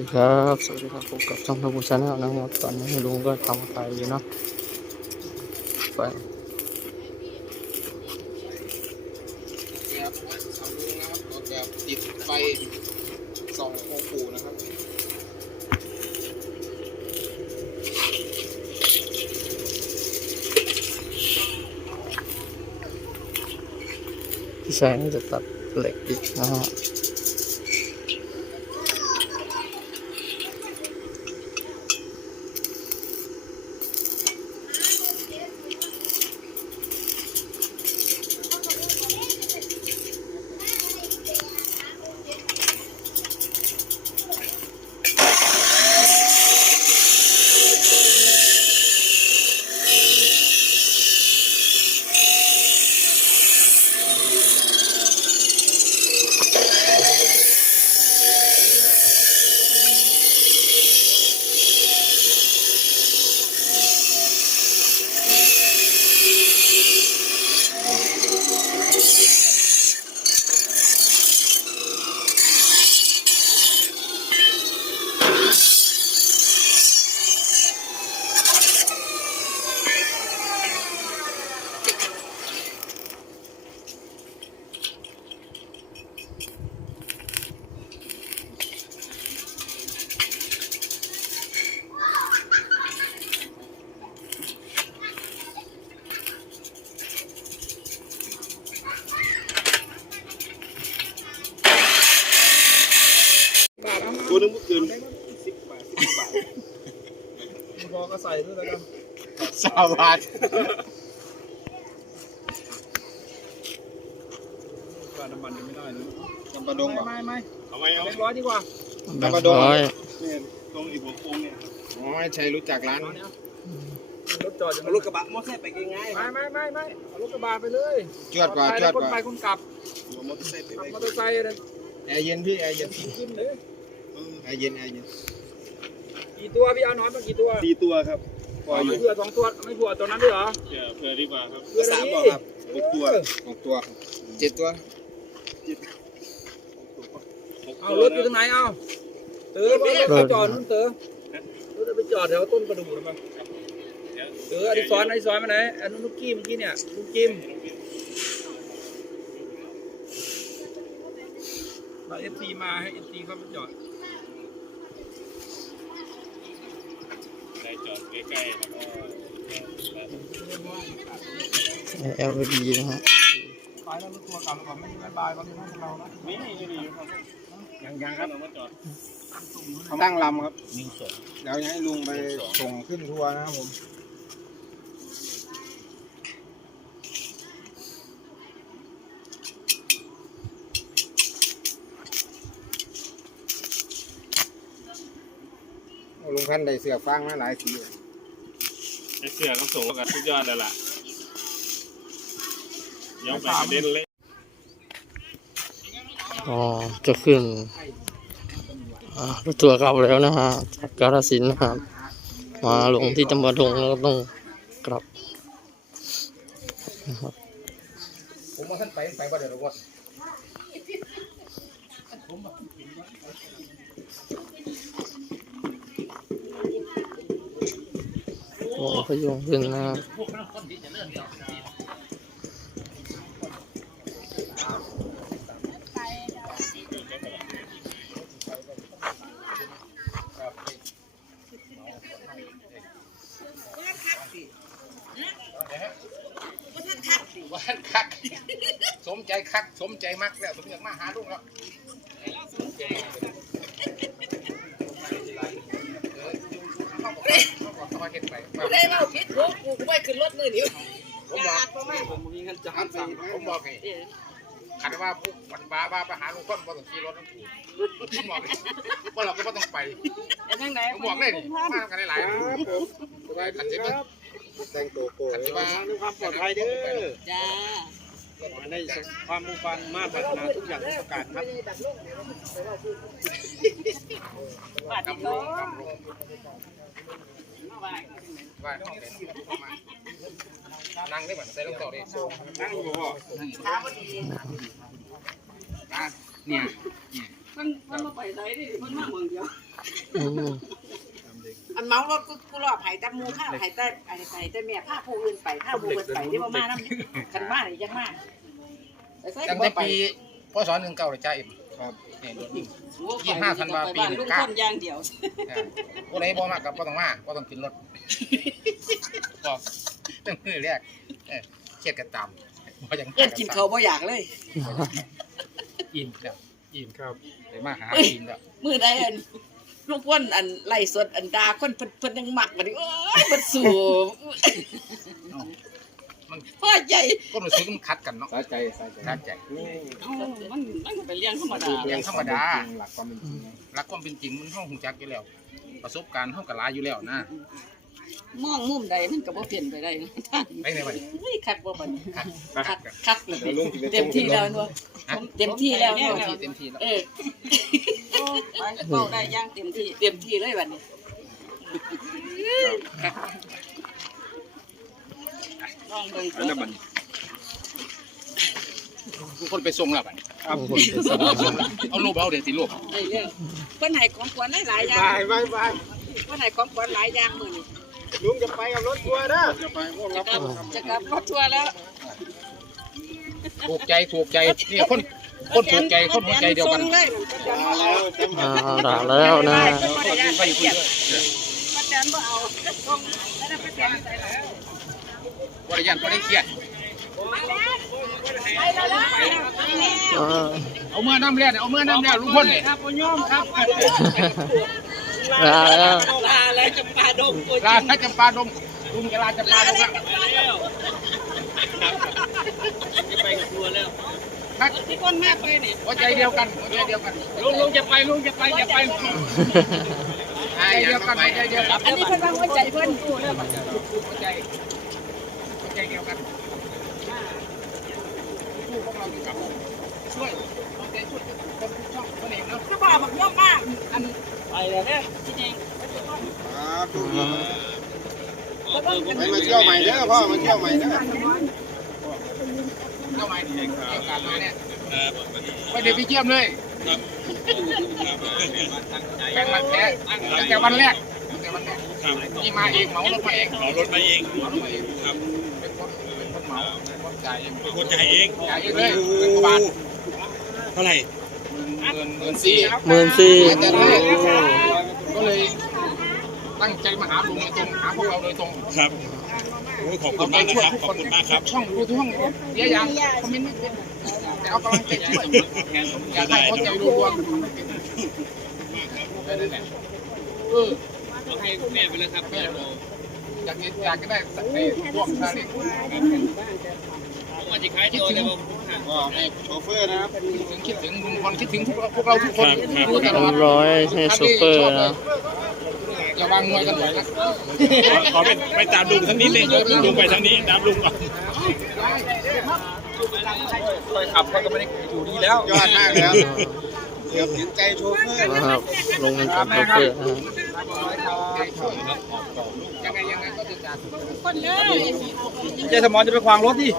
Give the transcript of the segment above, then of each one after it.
ดีครับ สวัสดีครับพบกับช่องทบูชาแนลนะครับตอนนี้ลุงก็ทำไฟอยู่เนาะไฟนะครับสำลุงนะครับออกแบบติดไฟส่ององค์ปู่นะครับที่ใช้นี่จะตัดเหล็กอีกนะฮะ สาวบาทการน้ำมันยังไม่ได้เลยจำปาดงเหรอไม่ไม่เอาไหมเอาเล็กร้อยดีกว่าแบงค์ร้อยเนี่ยตรงอีกหัวโค้งเนี่ยอ๋อให้ชัยรู้จักร้านเอาเนี่ยรถจอดอยู่รถกระบะมอเตอร์ไซค์ไปง่ายๆคไม่รับไม่ไม่ไม่เอารถกระบะไปเลยจวดกว่าจวดคนกว่าไปคนกลับหัวมอเตอร์ไซค์ไปขับไปมอเตอร์ไซค์เนี่ยแอร์เย็นพี่แอร์เย็นขึ้นเลยแอร์เย็นแอร์เย็นกี่ตัวพี่เอาน้อยมากี่ตัวสี่ตัวครับ พออยู่เผื่อสองตัวไม่เผื่อตัวนั้นด้วยเหรอเผื่อดีกว่าครับเผื่อสามนี้บอกครับหกตัวหกตัวเจ็ดตัวเอารถอยู่ตรงไหนเอาเต๋อรถไปจอดนู่นเต๋อรถไปจอดแถวต้นประดู่หรือเปล่าเต๋ออดิศรอดิศรมาไหนอันนู้นลูกกี้เมื่อกี้เนี่ยลูกจิมมาเอฟซีมาให้เอฟซีเข้ามาจอดได้จอด ใกล้ๆแล้วก็เอลดีนะฮะไปแล้วตัวกลับแล้วก่อนไม่มีบายบายตอนนี้นั่งเรานะนี่นี่นี่ครับยังยังครับมาจอดตั้งลำครับเดี๋ยวให้ลุงไปส่งขึ้นทัวร์นะครับผมลุงพันได้เสือฟางมาหลายสีเลย ไอเสือก็สูงกับทุกยอดเลยล่ะยอมไปเด็นเลยอ๋อจะขึ้นอ่ารถตัวร์กลับแล้วนะฮะจากกาฬสินนะครับมาลงที่จำปาดงแล้วต้องกลับนะครับผมมาท่านไปไปบ่เดี๋ยวรถ โอ้พยงขึ้นนะครับว่าคัก สมใจคัก สมใจมักแล้ว สมอยากมาหาลุงแล้ว มาเห็นไปได้เล่าพิษทุกกูไปขึ้นรถมือนิ้วผมบอกผมมีเงินจ่ายทำสั่งผมบอกให้ขันว่าปุ๊บวันบ้าบ้าไปหาลุงพ้นบ่ต้องขี่รถน้ำผูผมบอกเลยว่าเราก็ไม่ต้องไปยังไงผมบอกเลยมากันหลายๆครับผมสบายขันจิบแต่งตัวโก้ขันจิบว่าความปลอดภัยเด้อจ้าให้ได้ความมุ่งมั่นมาตรฐานทุกอย่างประการครับ บาด กำล โต งกำลงว่า ห้องเด่นนั่งได้เหมือนใส่ลูกต่อได้นั่งอยู่บ่ขาพอดีเนี่ยมันมันมาไปไหนดิมันมาเมืองเดียวอันเมารถกูกูรอบไห้แต่มูข้าวไห้แต่ไห้ไห้แต่แม่พาผู้อื่นไปพาผู้อื่นไปที่ว่ามาน้ำกันมาหรือยังมากตั้งบ่แต่ปปีพศหนึ่งเก้าเลยจ้าเอ็ม ครับเนี่ยรถนี่ยี่สิบห้าธันวาปีหนึ่งลุงเก้าคนอย่างเดียวผู้ใดบ่มากับบ่ต้องมาบ่ต้องขึ้นรถบอกตั้งแต่แรกเออเครียดกันตามบ่ยังเอ็นกินเขาวบ่อยากเลย อินแล้วอินครับได้มาหาอินแล้วมือใดอันลุงพ่นอันไล่สดอันดาคนเพิ่นเพิ่นยังมักบัดนี้โอ้ยมันสู้มันพ่ อใหญ่ก็รู้สึกมันขัดกันเนาะสาใจสาใจขัดใจเอ้ามันมันก็เป็นเรื่องธรรมดาเรื่องธรรมดาหลักความเป็นจริงรักความเป็นจริงมันห้องหูจักอยู่แล้ว ประสบการณ์ห้องกะลายอยู่แล้วนะมองมุมใดมันก็บ่เปลี่ยนไปได้นะท่านไปในวันนี้เฮ้ยคักบ่บัดนี้ขัดคักคักเลยเต็มที่แล้วเนาะเต็มที่แล้วเต็เนาะมที่เต็มที่แล้วเออไปเฝ้าได้อย่างเต็มที่เต็มที่เลยบัดนี้ลองเบิ่ง แล้วมันทุกคนไปส่งแล้วบัดนี้บางคนไปสอนส่งแล้วเอารูปเอาเดี๋ยวสิรูปได้เรื่องเพิ่นให้ของขวัญหลายๆอย่างบายบายบายเพิ่นให้ของขวัญหลายอย่างมื้อนี้ลุงจะไปกับรถทัวร์นะจะไปพวกจะกลับจะกลับรถทัวร์แล้วถูกใจถูกใจนี่คนคนถูกใจคนหัวใจเดียวกันส่งเลยมันก็จะบ่เอาอ่าด่าแล้วนะฮะเพิ่นบ่ได้ยากไปเกียดป้าแตนบ่เอาส่งแล้วป้าแตนใส่แล้ว บริยานก็ได้เครียดไปแล้วล่ะอ่าเอาเมื่อน้ำเลี้ยเอาเมื่อน้ำเลี้ยลุงพลเนี่ยครับบ่ยอมครับลาแล้วลาแล้วจะปาดงตัวจลาริงพระจำปาดงลุงจะลาจำปาลาดงแล้วแล้วจะปาแล้วไปกับทัวร์แล้วครับที่คนมากเลยนี่หัวใจเดียวกันหัวใจเดียวกันลุงลุงจะไปลุงจะไปจะไปหัวใจเดียวกันหัวใจเดียวกันอันนี้เพิ่นว่าหัวใจเพิ่นหัวใจหัว ใจเดียวกันผู้พวกเราอยู่กับช่วยเอาใจช่วยคนทุกช่องคนเองเนาะคือบ่บักยอมมากอันไปแล้วเนี่ยที่จริงไปมาเที่ยวใหม่เด้อพ่อมาเที่ยวใหม่เด้อเที่ยวใหม่เองโอกาสมาเนี่ยไม่ได้ไปเยี่ยมเลยแข่งมันแท้ตั้งแต่วันแรกตั้งแต่วันแรกนี่มาเองเหมารถมาเองเอารถมาเองเหมารถมาเองครับ จ่ายเองเป็นคนจ่ายเองจ่ายเองเลยเงินกว่าบาทเท่าไหร่เงินเงินสี่หมื่นสี่ก็เลยตั้งใจมาหาลุงโดยตรงหาพวกเราโดยตรงครับโอ้ยขอบคุณมากนะครับขอบคุณมากครับช่องดูทุกช่องเยอะยังคอมเมนต์ไม่เป็นแต่เอากำลังใจช่วยอยากให้เขาใจรวมๆนั่นแหละเออให้แม่ไปแล้วครับแม่อยากอยากจะได้สักในพวกซาเล้งผม ว่าจะขายตัวแต่ว่าก็ให้โชเฟอร์นะครับคิดถึงลุงพลคิดถึงพวกเราพวกเราทุกคนดูตลอดร้อยให้โชเฟอร์นะอย่าวางมวยกันหน่อยนะขอขอไปไปตามลุงทั้งนี้เลยลุงไปทางนี้ตามลุงก่อนไปขับเขาก็ไม่ได้อยู่ดีแล้วยอดมากเลยครับเดี๋ยวถึงใจโชเฟอร์นะครับลงเงินกับโชเฟอร์นะฮะยังไงยังไงก็จะจัดคนเลยเจสมอนจะไปขวางรถดิ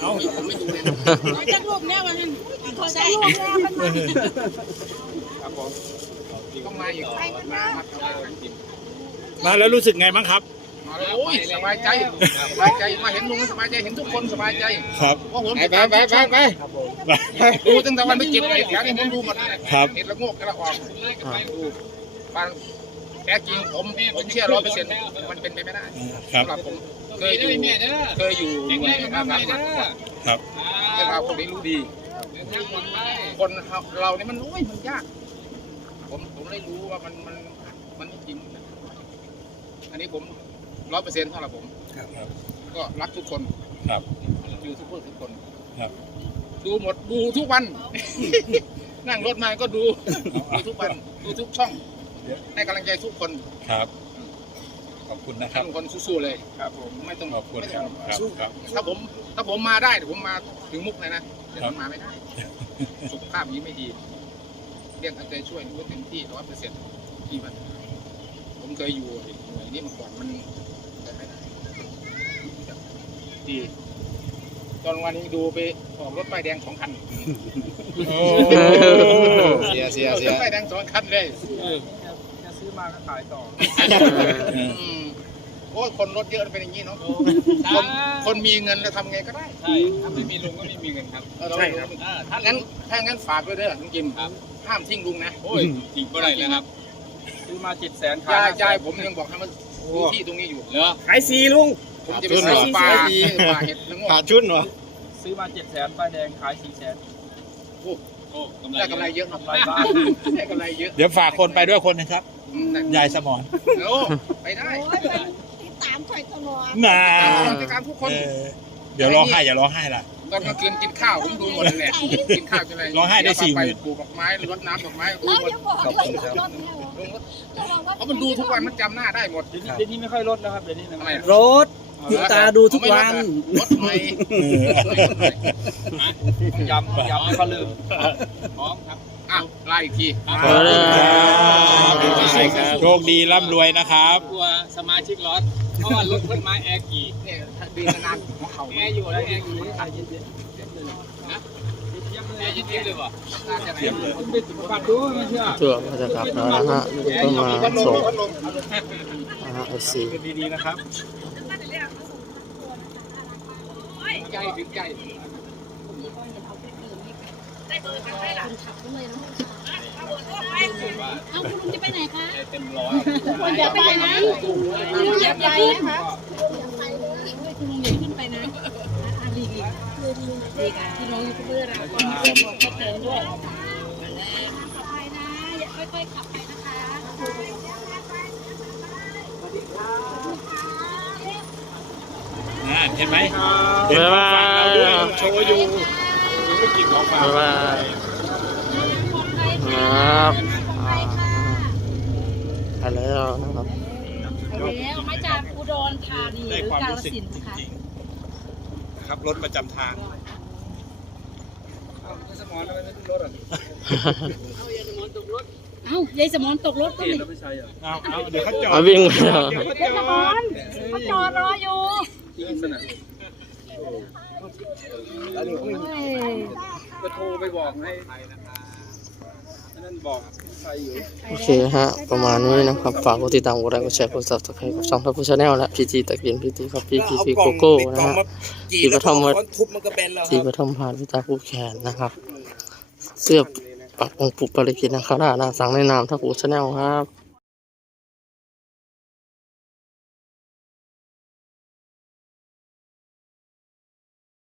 เอาผมไม่ดูเลยเอาจักลูกแน่ว่าหั่นเขาใส่ลูกแน่มันมาครับผมต้องมาอีกมามาแล้วรู้สึกไงบ้างครับมาเลยโอ้ยสบายใจสบายใจมาเห็นลุงสบายใจเห็นทุกคนสบายใจครับเพราะผมไปไปไปไปดูตั้งแต่วันไปเก็บเห็ดแถวนี้ผมดูหมดเลยครับเห็ดละโงกกระออกดูบาง แท้จริงผมผมเชื่อร้อยเปอร์เซ็นต์มันเป็นไปไม่ได้ครับ สำหรับผมเคยอยู่เคยอยู่หน่วยอาสาสมัครครับ เรื่องราวพวกนี้รู้ดี คนเราเนี่ยมันโอ้ยมันยาก ผมผมได้รู้ว่ามันมันมันจริง อันนี้ผมร้อยเปอร์เซ็นต์สำหรับผม ครับก็รักทุกคนครับยูทูบเบอร์ทุกคน ครับ ดูหมดดูทุกวัน นั่งรถมาก็ดู ดูทุกวัน ดูทุกช่อง ให้กำลังใจทุกคนครับ ขอบคุณนะครับทุกคนสู้ๆเลยครับผมไม่ต้องขอบคุณไม่คต้รัอบงครับสู้ครับถ้าผมถ้าผมมาได้เดี๋ยวผมมาถึงมุกเลยนะแต่ครัมับนมาไม่ได้สุขภาพนี้ไม่ดีเรียกเอาใจช่วยดูว่าเต็มที่ร้อยเปอร์เซ็นต์ที่มันผมเคยอยู่หน่วยนี้มาก่อนมันแต่ไม่ได้ดีตอนวันนี้ดูไปออกรถป้ายแดงสองคันโอ้เสียเสียเสียไปทั้งสองคันเลย จะซื้อมาก็ขายต่ออืมโอ้ยคนรถเยอะเป็นอย่างนี้เนาะคนคนมีเงินแล้วทำไงก็ได้ใช่ถ้าไม่มีลุงก็ไม่มีเงินครับใช่ครับถ้างั้นถ้างั้นฝากไว้เด้อลุงจิมห้ามทิ้งลุงนะโอ้ยจริงก็ได้เลยครับ ซื้อมาเจ็ดแสนขายยายห้แสนยายผมยังบอกให้มันมีที่ตรงนี้อยู่ เหรอ ขายสีลุง ผมจะไปซื้อปลาปลาเห็ดละโงขากดชุดเหรอซื้อมาเจ็ดแสนป้ายแดงขายสี่แสนโอ้ ได้กำไรเยอะเนาะกำไรบ้านได้กำไรเยอะเดี๋ยวฝากคนไปด้วยคนนะครับอืมได้ยายสมอนโอ้ไปได้ติดตามคอยตลอดน่าติดตามทุกคน เออเดี๋ยวร้องไห้อย่าร้องไห้ล่ะ ตอนกลางคืนกินข้าวผมดูหมดเลยแหละกินข้าวจนอะไรร้องไห้ได้สี่หมื่นไปปลูกดอกไม้รดน้ำดอกไม้ดูเราหมดจะบอกเลยรถแล้วลงรถเราบอกว่าเพราะมันดูทุกวันมันจำหน้าได้หมดเดี๋ยวนี้เดี๋ยวนี้ไม่ค่อยลดแล้วครับเดี๋ยวนี้นะทำไมรถ คุณตาดูทุกวันรถใหม่ยำยำให้เขาลืมพร้อมครับอะไล่อีกทีขอบคุณครับโชคดีร่ำรวยนะครับกลัวสมาชิกรถเพราะว่ารถเพิ่นมาแอร์กี่เนี่ยถ้าดีนานๆหัวเข่าแอร์อยู่แล้วแอร์กี่นะเย็นๆนะแอร์เย็นๆเลยว่ะน่าจะไหนมันเป็นสุขภาพดูไม่เชื่อตัวก็จะกลับแล้วนะฮะก็มาพัดลส่มงพัดลมนะฮะไอซีดีๆนะครับ ใจถึงใจเอาคุณลุงจะไปไหนคะเต็มร้อยคุณอย่าไปไหนคุณลุงอย่าไปนะคะคุณลุงอย่าขึ้นไปนะอะดีดีดีค่ะพี่น้องยูทูบเบอร์เราก็มีคนบอกก็เติมด้วยขับไปนะอย่าค่อยๆขับไปนะคะอ่าเห็นไหมบ๊ายบายเราด้วยโชว์อยู่ไม่กินของฝากบ๊ายบาย ครับอ่าไปแล้วนะครับแล้วมาจากอุดรธานีหได้รือความกาฬรู้สึกสินธุ์จค่ะริงๆนะครับรถประจำทางสมอนทำไมไม่ขึ้นรถอะเอ้ายายสมอนตกรถก็เห็นไม่แล้วไม่ใช่เหรอเอาเอาเดี๋ยวเขาจอดมาวิ่งแล้วเดี๋ยวเขาจอดเขาจอดรออยู่ลั กษณะก็โทรไปบอกให้นั่นบอกใครอยู่โอเคฮะ ประมาณนี้นะครับ ฝากกดติดตามกดไลค์กดแชร์กดซับสไครต์กับช่องทัพพูชาแนลและพีจีตะเกียนพีจีครับพีพีพีโกโก้นะฮะที่ปฐมวัดทุบมันก็แบนแล้วที่ปฐมพานพิตาผู้แขนนะครับ เสื้อปักองค์ปุปปริกิตนะครับหน้าสั่งในนามทัพพูชาแนลครับ